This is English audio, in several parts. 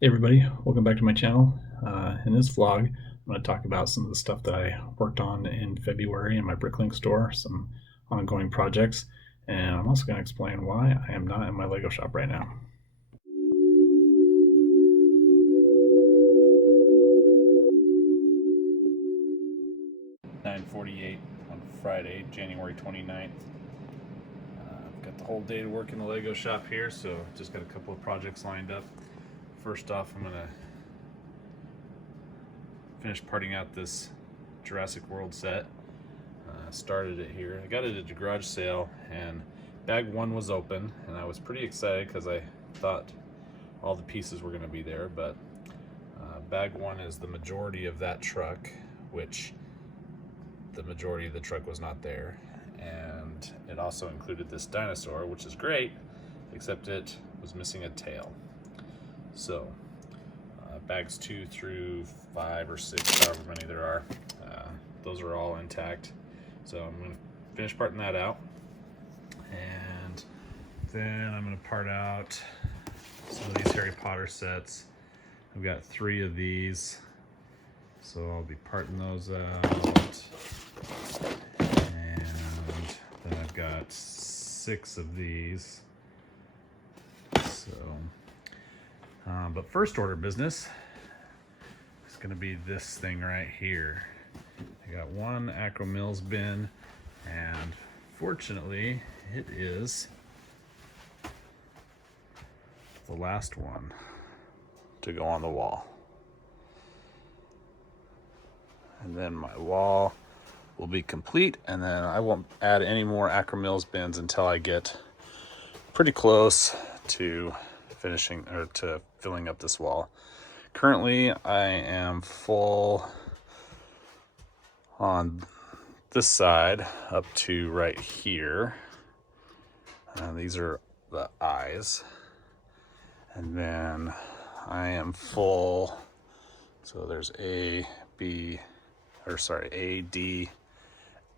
Hey everybody, welcome back to my channel. In this vlog, I'm going to talk about some of the stuff that I worked on in February in my Bricklink store, some ongoing projects, and I'm also going to explain why I am not in my Lego shop right now. 9:48 on Friday, January 29th. I've got the whole day to work in the Lego shop here, so just got a couple of projects lined up. First off, I'm going to finish parting out this Jurassic World set. Started it here. I got it at a garage sale, and bag one was open, and I was pretty excited because I thought all the pieces were going to be there. But bag one is the majority of that truck, which the majority of the truck was not there, and it also included this dinosaur, which is great, except it was missing a tail. So bags 2 through 5 or 6, however many there are, those are all intact. So I'm going to finish parting that out, and then I'm going to part out some of these Harry Potter sets. I've got 3 of these, so I'll be parting those out. And then I've got 6 of these. So, but first order business is going to be this thing right here. I got one Acro Mills bin, and fortunately it is the last one to go on the wall. And then my wall will be complete, and then I won't add any more Acro Mills bins until I get pretty close to finishing or to filling up this wall. Currently I am full on this side up to right here. These are the eyes, and then I am full, so there's A, D,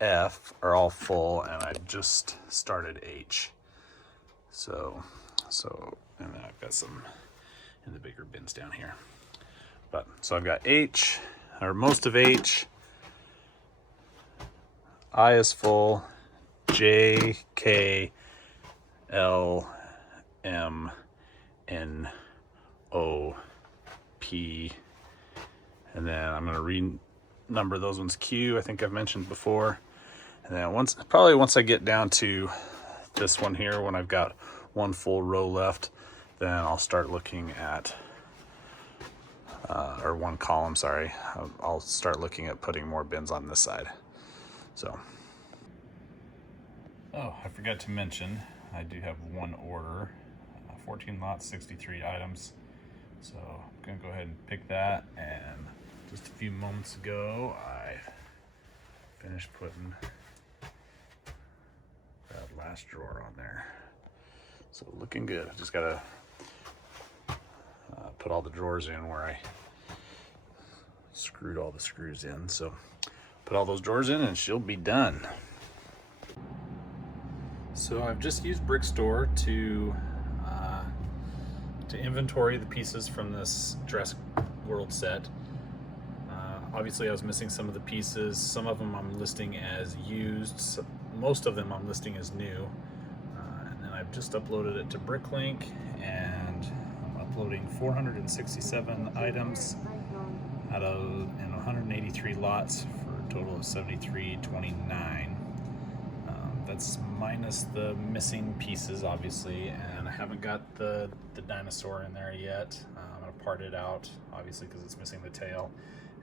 F are all full, and I just started H. So and then I've got some in the bigger bins down here. But so I've got H, or most of H. I is full. J, K, L, M, N, O, P, and then I'm going to renumber those ones Q. I think I've mentioned before. And then once I get down to this one here, when I've got one full row left, then I'll start looking at or one column, sorry. I'll start looking at putting more bins on this side. So, oh, I forgot to mention, I do have one order, 14 lots, 63 items. So I'm gonna go ahead and pick that, and just a few moments ago, I finished putting that last drawer on there. So looking good. I just gotta put all the drawers in where I screwed all the screws in. So put all those drawers in and she'll be done. So I've just used Brickstore to inventory the pieces from this Jurassic World set. Obviously I was missing some of the pieces. Some of them I'm listing as used. So most of them I'm listing as new. And then I've just uploaded it to Bricklink, and I'm uploading 467 items out of 183 lots for a total of 7329. That's minus the missing pieces, obviously, and I haven't got the dinosaur in there yet. I'm going to part it out, obviously, because it's missing the tail,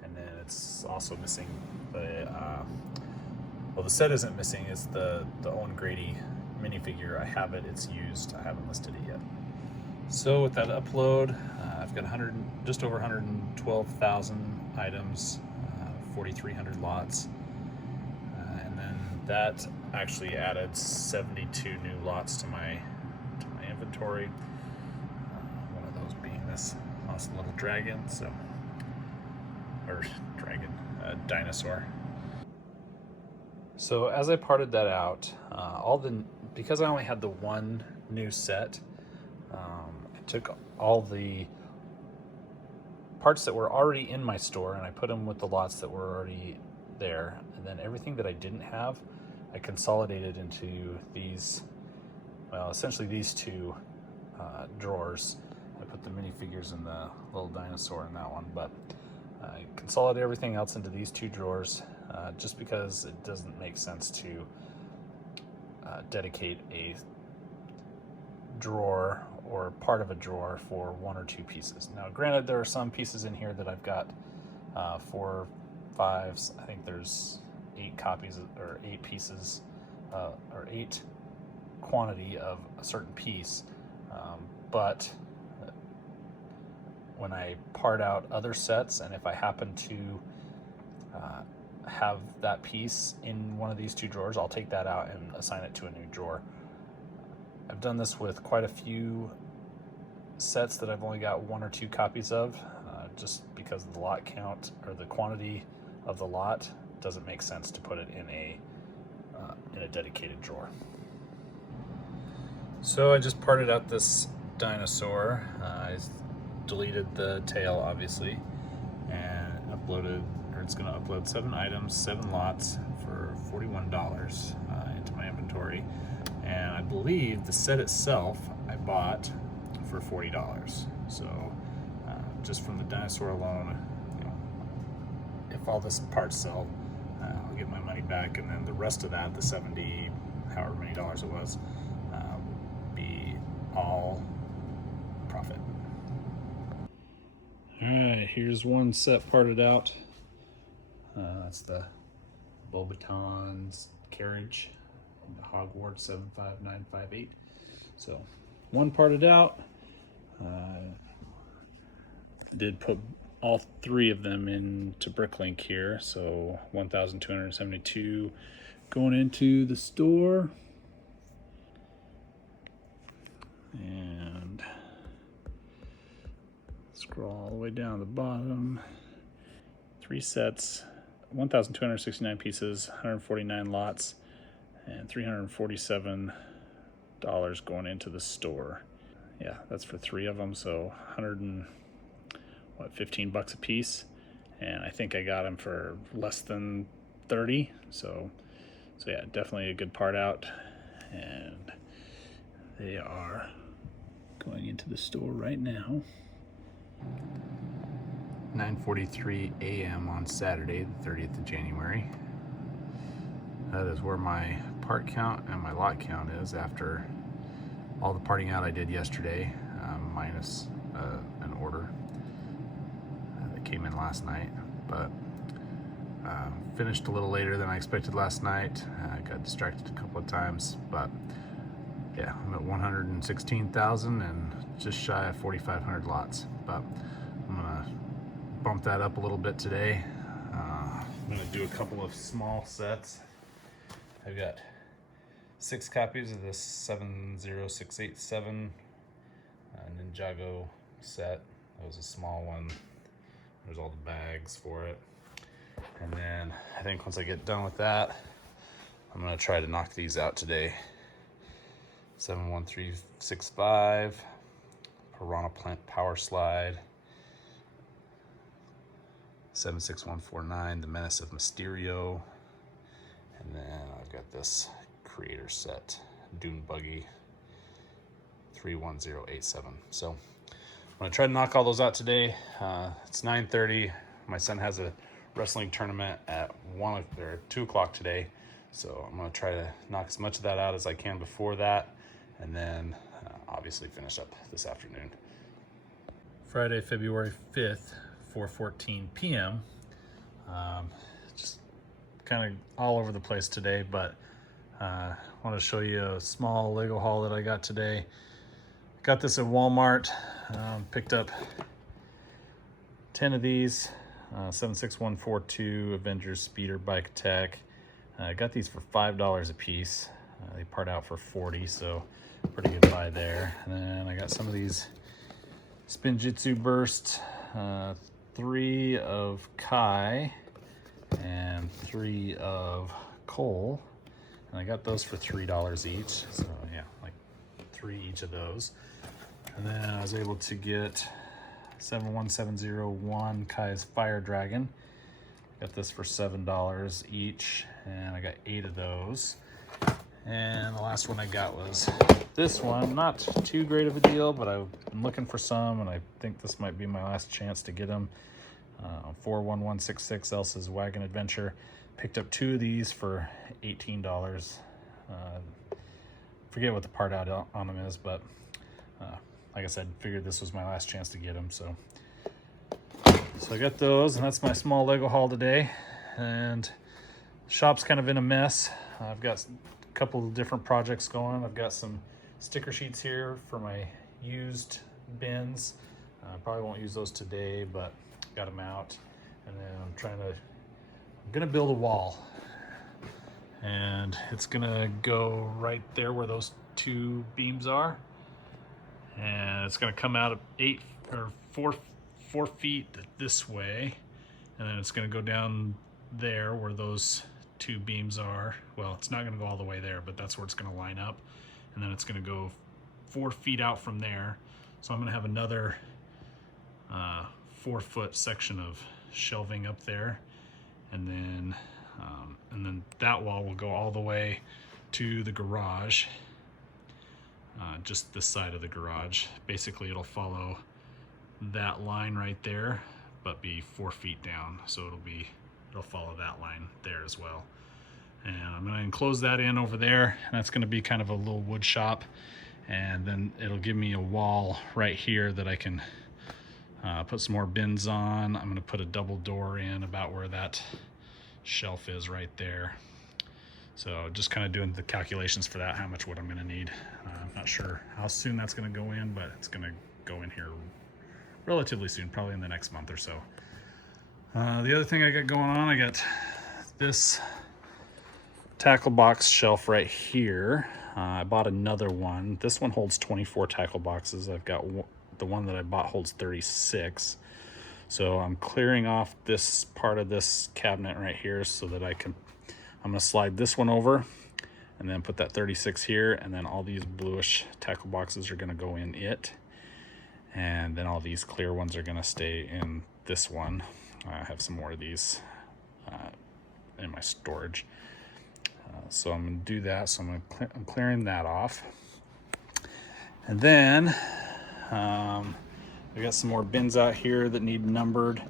and then it's also missing the, well, the set isn't missing, it's the Owen Grady minifigure. I have it, it's used, I haven't listed it yet. So with that upload, I've got just over 112,000 items, 4,300 lots, and then that actually added 72 new lots to my inventory. One of those being this awesome little dragon, dinosaur. So as I parted that out, because I only had the one new set, I took all the parts that were already in my store, and I put them with the lots that were already there. And then everything that I didn't have, I consolidated into these, well, essentially these two drawers. I put the minifigures in the little dinosaur in that one, but I consolidate everything else into these two drawers just because it doesn't make sense to dedicate a drawer or part of a drawer for one or two pieces. Now, granted, there are some pieces in here that I've got 4, 5, I think there's 8 copies or 8 pieces or 8 quantity of a certain piece, but when I part out other sets, and if I happen to have that piece in one of these two drawers, I'll take that out and assign it to a new drawer. I've done this with quite a few sets that I've only got 1 or 2 copies of, just because of the lot count or the quantity of the lot doesn't make sense to put it in a dedicated drawer. So I just parted out this dinosaur. I deleted the tail, obviously, and uploaded, or it's going to upload 7 items, 7 lots for $41 into my inventory. And I believe the set itself I bought for $40. So just from the dinosaur alone, you know, if all this parts sell, I'll get my money back, and then the rest of that, the 70, however many dollars it was, be all profit. All right, here's one set parted out. That's the Bobaton's carriage, the Hogwarts 75958. So one parted out. Did put all 3 of them into Bricklink here, so 1,272 going into the store. And scroll all the way down to the bottom. 3 sets, 1,269 pieces, 149 lots, and $347 going into the store. Yeah, that's for 3 of them, so 15 bucks a piece, and I think I got them for less than 30. So yeah, definitely a good part out, and they are going into the store right now. 9:43 a.m. on Saturday, the 30th of January. That is where my part count and my lot count is after all the parting out I did yesterday, minus an order that came in last night. But finished a little later than I expected last night. I got distracted a couple of times, but yeah, I'm at 116,000 and just shy of 4,500 lots. But I'm gonna bump that up a little bit today. I'm gonna do a couple of small sets. I've got 6 copies of this 70687 Ninjago set. That was a small one. There's all the bags for it. And then I think once I get done with that, I'm gonna try to knock these out today. 71365, Piranha Plant Power Slide, 76149, The Menace of Mysterio, and then I've got this Creator Set, Dune Buggy, 31087. So I'm gonna try to knock all those out today. It's 9:30. My son has a wrestling tournament at 2 o'clock today. So I'm gonna try to knock as much of that out as I can before that, and then obviously finish up this afternoon. Friday, February 5th, 4:14 p.m. Just kind of all over the place today, but I want to show you a small Lego haul that I got today. Got this at Walmart. Picked up 10 of these, 76142 Avengers Speeder Bike Attack. I got these for $5 a piece. They part out for 40, so pretty good buy there. And then I got some of these Spinjitzu Burst, 3 of Kai and 3 of Cole. And I got those for $3 each. So yeah, like 3 each of those. And then I was able to get 71701 Kai's Fire Dragon. Got this for $7 each, and I got 8 of those. And the last one I got was this one. Not too great of a deal, but I've been looking for some, and I think this might be my last chance to get them. 41166 Elsa's Wagon Adventure. Picked up 2 of these for $18. Forget what the part out on them is, but like I said, figured this was my last chance to get them. So I got those, and that's my small Lego haul today. And shop's kind of in a mess. I've got a couple of different projects going. I've got some sticker sheets here for my used bins. Probably won't use those today, but got them out. And then I'm gonna build a wall, and it's gonna go right there where those 2 beams are, and it's gonna come out of 4 feet this way, and then it's gonna go down there where those 2 beams are. Well, it's not gonna go all the way there, but that's where it's gonna line up, and then it's gonna go 4 feet out from there. So I'm gonna have another 4-foot section of shelving up there, and then that wall will go all the way to the garage, just this side of the garage. Basically, it'll follow that line right there, but be 4 feet down. So it'll follow that line there as well. And I'm going to enclose that in over there, and that's going to be kind of a little wood shop. And then it'll give me a wall right here that I can put some more bins on. I'm going to put a double door in about where that shelf is right there. So just kind of doing the calculations for that, how much wood I'm going to need. I'm not sure how soon that's going to go in, but it's going to go in here relatively soon, probably in the next month or so. The other thing I got going on, I got this tackle box shelf right here. I bought another one. This one holds 24 tackle boxes. I've got the one that I bought holds 36. So I'm clearing off this part of this cabinet right here so that I'm gonna slide this one over and then put that 36 here, and then all these bluish tackle boxes are gonna go in it. And then all these clear ones are gonna stay in this one. I have some more of these in my storage. So I'm gonna do that. So I'm clearing that off. And then I got some more bins out here that need numbered.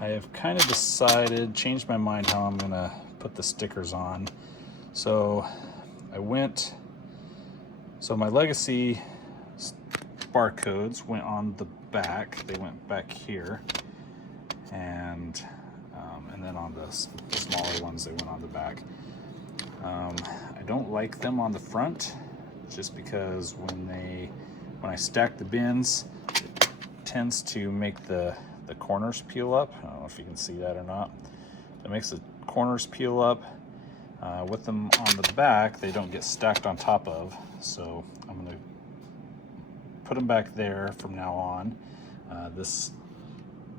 I have kind of changed my mind how I'm gonna put the stickers on. So my legacy barcodes went on the back. They went back here, and then on the smaller ones, they went on the back. I don't like them on the front, just because when I stack the bins, it tends to make the corners peel up. I don't know if you can see that or not. It makes the corners peel up. With them on the back, they don't get stacked on top of. So I'm gonna put them back there from now on. This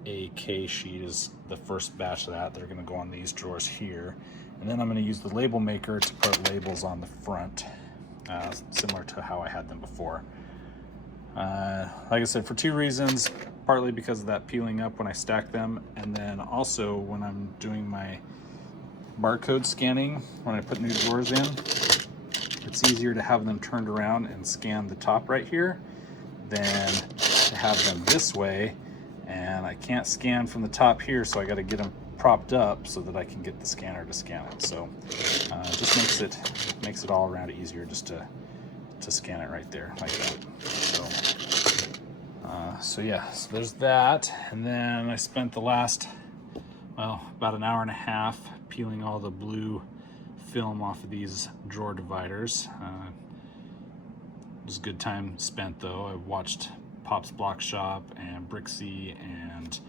AK sheet is the first batch of that. They're gonna go on these drawers here. And then I'm gonna use the label maker to put labels on the front, similar to how I had them before. Like I said, for 2 reasons, partly because of that peeling up when I stack them, and then also when I'm doing my barcode scanning, when I put new drawers in, it's easier to have them turned around and scan the top right here than to have them this way, and I can't scan from the top here, so I got to get them propped up so that I can get the scanner to scan it. So just makes it all around easier just to scan it right there like that. So yeah, so there's that. And then I spent the last, about an hour and a half peeling all the blue film off of these drawer dividers. It was a good time spent though. I watched Pop's Block Shop and Brixie and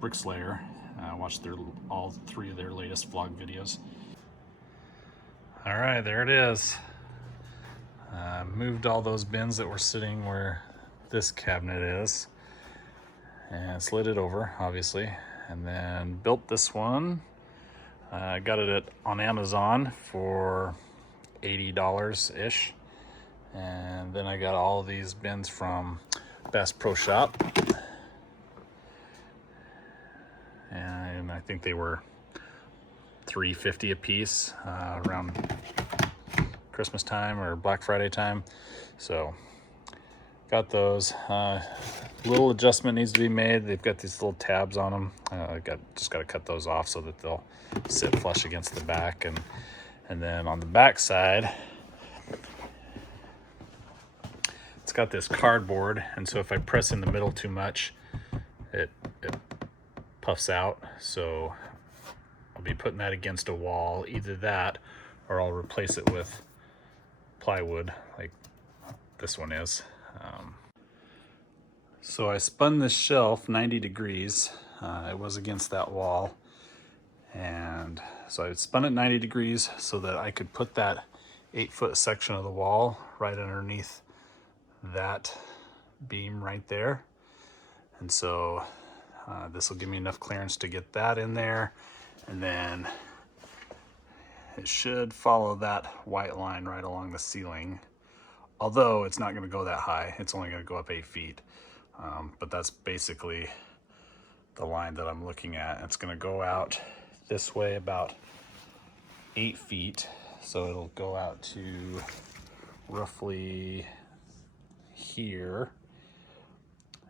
Brickstore. I watched all 3 of their latest vlog videos. All right, there it is. Moved all those bins that were sitting where this cabinet is, and slid it over, obviously, and then built this one. I got it on Amazon for $80-ish, and then I got all these bins from Bass Pro Shop. And I think they were $3.50 a piece around Christmas time or Black Friday time. So got those. Little adjustment needs to be made. They've got these little tabs on them. Just got to cut those off so that they'll sit flush against the back. And then on the back side, it's got this cardboard, and so if I press in the middle too much, it puffs out. So I'll be putting that against a wall, either that or I'll replace it with plywood like this one is. So I spun this shelf 90 degrees. It was against that wall, and so I spun it 90 degrees so that I could put that 8-foot section of the wall right underneath that beam right there. And so this will give me enough clearance to get that in there, and then it should follow that white line right along the ceiling, although it's not going to go that high. It's only going to go up 8 feet, but that's basically the line that I'm looking at. It's going to go out this way about 8 feet, so it'll go out to roughly here,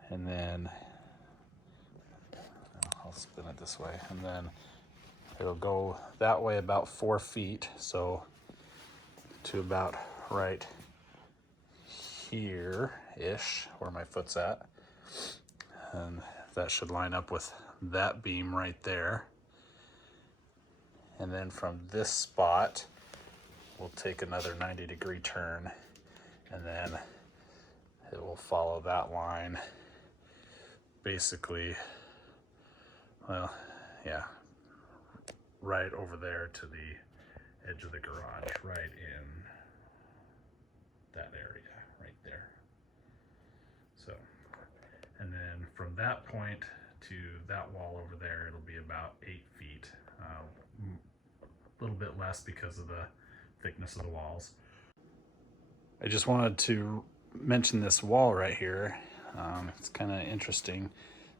and then I'll spin it this way, and then it'll go that way about 4 feet, so to about right here-ish, where my foot's at, and that should line up with that beam right there. And then from this spot, we'll take another 90-degree turn, and then it will follow that line basically, well, yeah, right over there to the edge of the garage, right in that area right there. So, and then from that point to that wall over there, it'll be about 8 feet, a little bit less because of the thickness of the walls. I just wanted to mention this wall right here. It's kind of interesting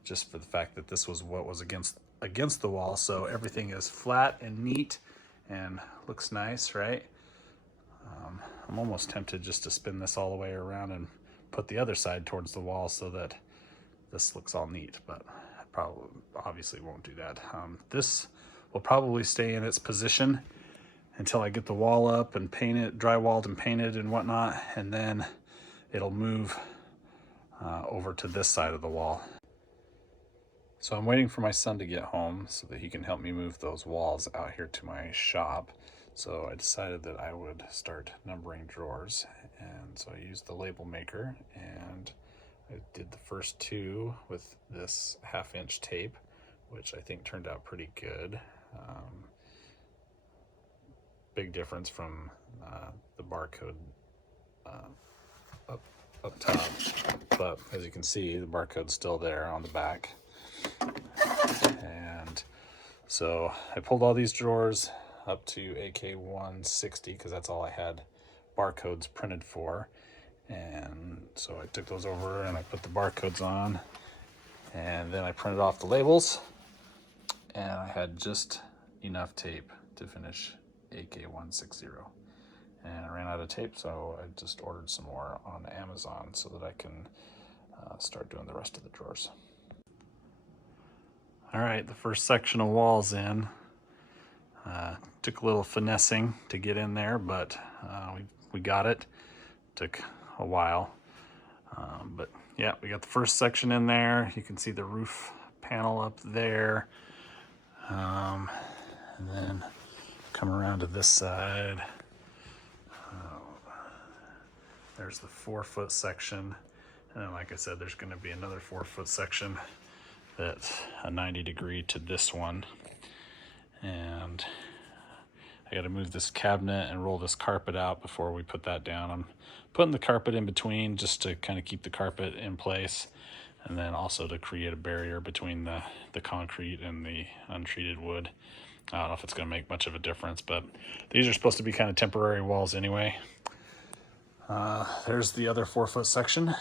just for the fact that this was what was against the wall, so everything is flat and neat and looks nice, right? I'm almost tempted just to spin this all the way around and put the other side towards the wall so that this looks all neat, but I probably obviously won't do that. This will probably stay in its position until I get the wall up and paint it, drywalled and painted and whatnot, and then it'll move over to this side of the wall. So I'm waiting for my son to get home so that he can help me move those walls out here to my shop. So I decided that I would start numbering drawers, and so I used the label maker, and I did the first 2 with this 1/2-inch tape, which I think turned out pretty good. Big difference from the barcode up top, but as you can see, the barcode's still there on the back. And so I pulled all these drawers up to AK 160 because that's all I had barcodes printed for, and so I took those over and I put the barcodes on, and then I printed off the labels, and I had just enough tape to finish AK 160, and I ran out of tape, so I just ordered some more on Amazon so that I can start doing the rest of the drawers. All right, the first section of walls in. Took a little finessing to get in there, but we got it. Took a while, but yeah, we got the first section in there. You can see the roof panel up there, and then come around to this side. There's the 4-foot section, and then like I said, there's going to be another 4-foot section that's a 90-degree to this one, and I got to move this cabinet and roll this carpet out before we put that down. I'm putting the carpet in between just to kind of keep the carpet in place, and then also to create a barrier between the concrete and the untreated wood. I don't know if it's going to make much of a difference, but these are supposed to be kind of temporary walls anyway. There's the other 4-foot section.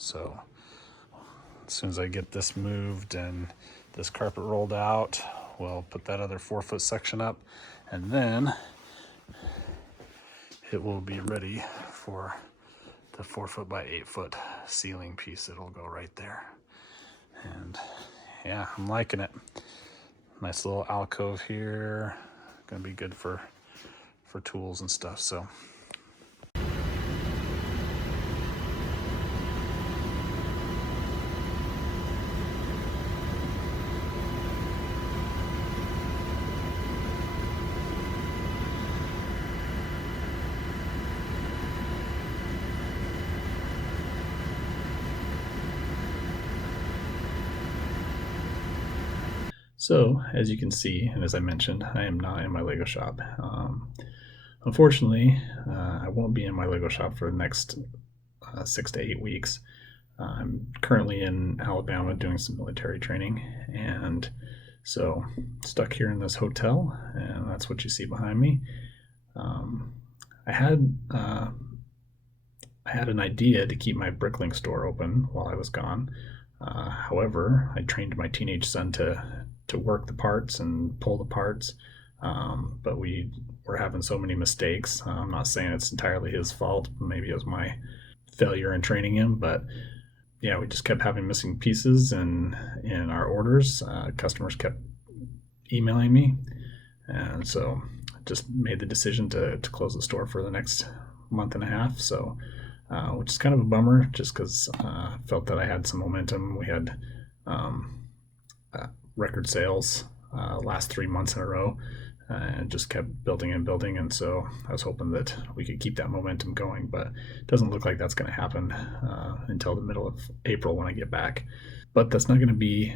So as soon as I get this moved and this carpet rolled out, we'll put that other 4-foot section up, and then it will be ready for the 4-foot by 8-foot ceiling piece. It'll go right there. And yeah, I'm liking it. Nice little alcove here. Gonna be good for tools and stuff. So as you can see, and as I mentioned, I am not in my Lego shop. Unfortunately, I won't be in my Lego shop for the next 6 to 8 weeks. I'm currently in Alabama doing some military training, and so stuck here in this hotel, and that's what you see behind me. I had an idea to keep my Bricklink store open while I was gone. However, I trained my teenage son to work the parts and pull the parts, but we were having so many mistakes. I'm not saying it's entirely his fault. Maybe it was my failure in training him, but yeah, we just kept having missing pieces in our orders. Customers kept emailing me, and so just made the decision to close the store for the next month and a half. So which is kind of a bummer, just because I felt that I had some momentum. We had record sales last 3 months in a row, and just kept building and building. And so I was hoping that we could keep that momentum going, but it doesn't look like that's going to happen until the middle of April when I get back. But that's not going to be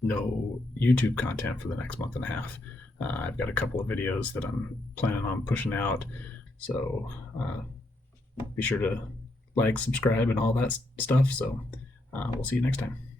no YouTube content for the next month and a half. I've got a couple of videos that I'm planning on pushing out. So be sure to like, subscribe, and all that stuff. So we'll see you next time.